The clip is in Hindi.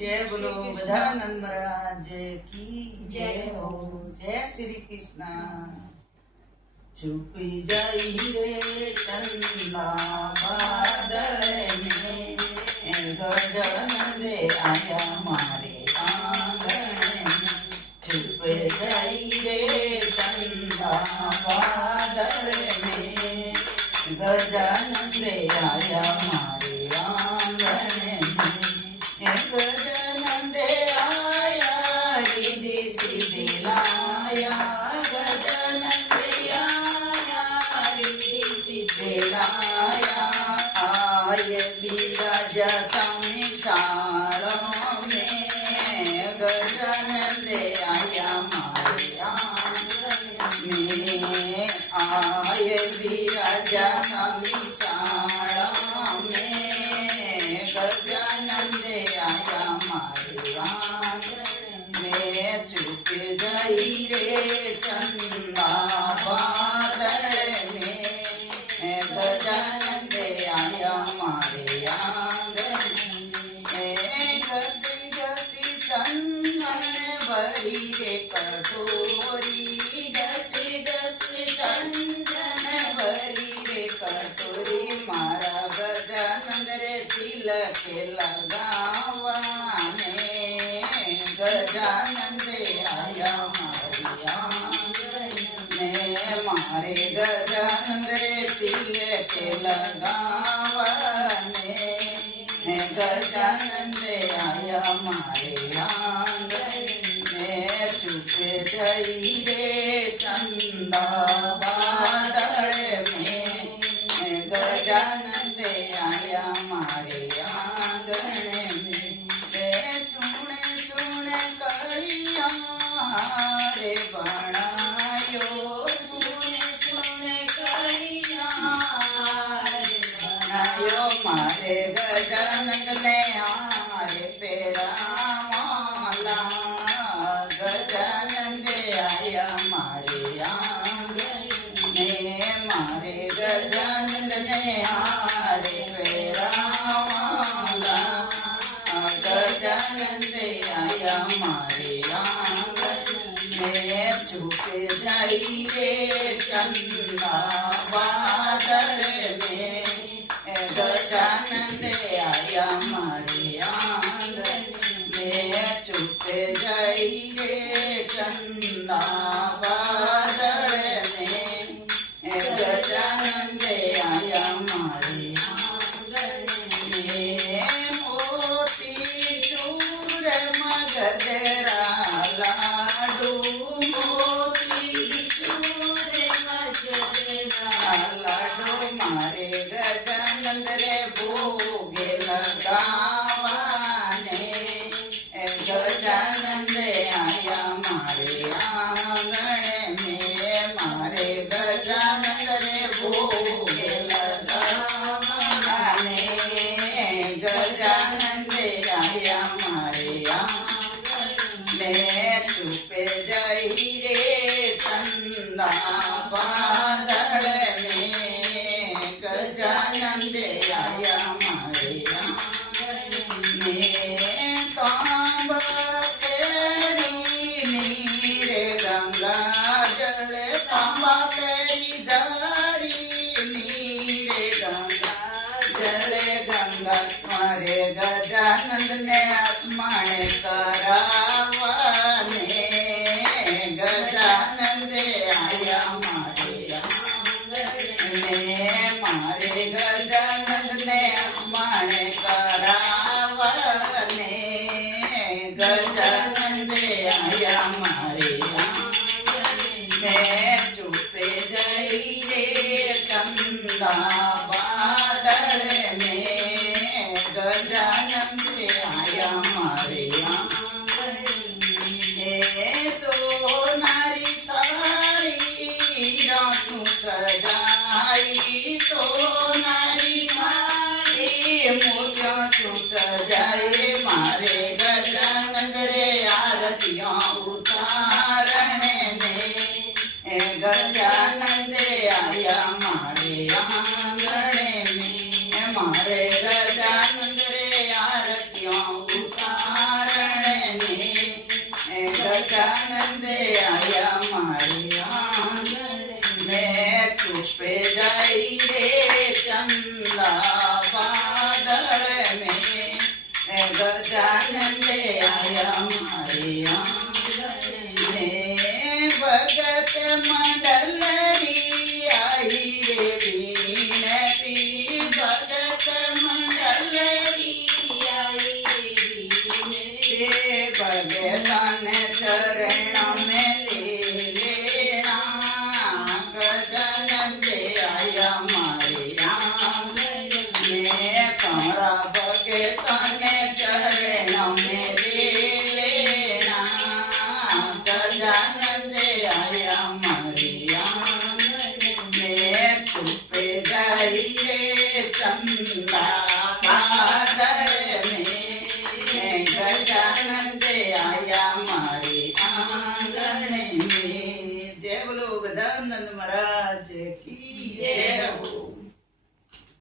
जय बोलो गजानंद महाराज की जय हो। जय श्री कृष्ण। चुप जाई रे चंदा बादल में, गजानंद आया मारे आंगन में। चुप जाई रे चंदा बादल में, गजानंद आया मारे आंगन में। गजानंद आया रिद्धि सिद्धि लाया, गजानंद आया रिद्धि सिद्धि लाया। आय विराजा स्वामी शालों में, गजानंद आया मारे आंगन में। आय विराजा स्वामी शालों में, गजानंद आया मारे आंगन में। चुप गई रे चंदा बादल में, गजानंद आया मारे आंगन में। घसी घसी चंदन भरी रे कटोरी, घसी घसी चंदन भरी रे कटोरी। मारा गजानंद रे तिलक लगावाने, गजानंद आया मारे आंगन में। मारे गजानंद रे तिलक लगावाने, गजानंद आया मारे आंगन में। चुप गई रे चंदा बादल में, गजानंद आया मारे आंगन में। चूने चूने कड़िया रे बनायो, चूने चूने कड़िया रे बनायो। मारे गजानंद ने आरे पेरा माला, गजानंद आया मारे आंगन में। मारे गजानंद ने आरे पेरा माला, गजानंद आया मारे आंगन में। चुप जाई रे चंदा बादल में, गजानंद आया मारे आंगन में। चुप जाई रे चंदा बादल में, गजानंद आया मारे आंगन में। मोती चूर मगधरा लाडू, मोती चूर मगधरा लाडू। मारे गजानंद रे भोगे लगावाने, गजानंद आया मारे आंगन में। मारे गजानंद रे भोगे लगावाने, गजानंद आया मारे आंगन में। चुप जाई रे चंदा बादल में, गजानंद आया मारे आंगन में। तांब तेरी नीर गंगा जल, तांबा तेरी जारी नीर गंगा जल। गंगा मारे गजानंद ने आसमान करावाने, गजानंद आया मारे आंगन में। मारे गजानंद ने आसमान करावाने, गजानंद आया मारे आंगन में। चुप जाई रे चंदा बादल में, गजानंद आया मारे आंगन ગજાનંદ આયા મારે આંગણે ભગત મંડલરી આઈ રે વિનતી ભગત મંડલરી આઈ રે ભગવાન ચરણ में ले लेना गजानंद आया मारे आंगणे तारा भगतन चरण में ले लेना गजानंद आया मारे आंगणे छुपे जाई रे चंदा बादल में गजानंद आया मारे आंगणे में। जय बोलो गजानंद महाराज की जय हो।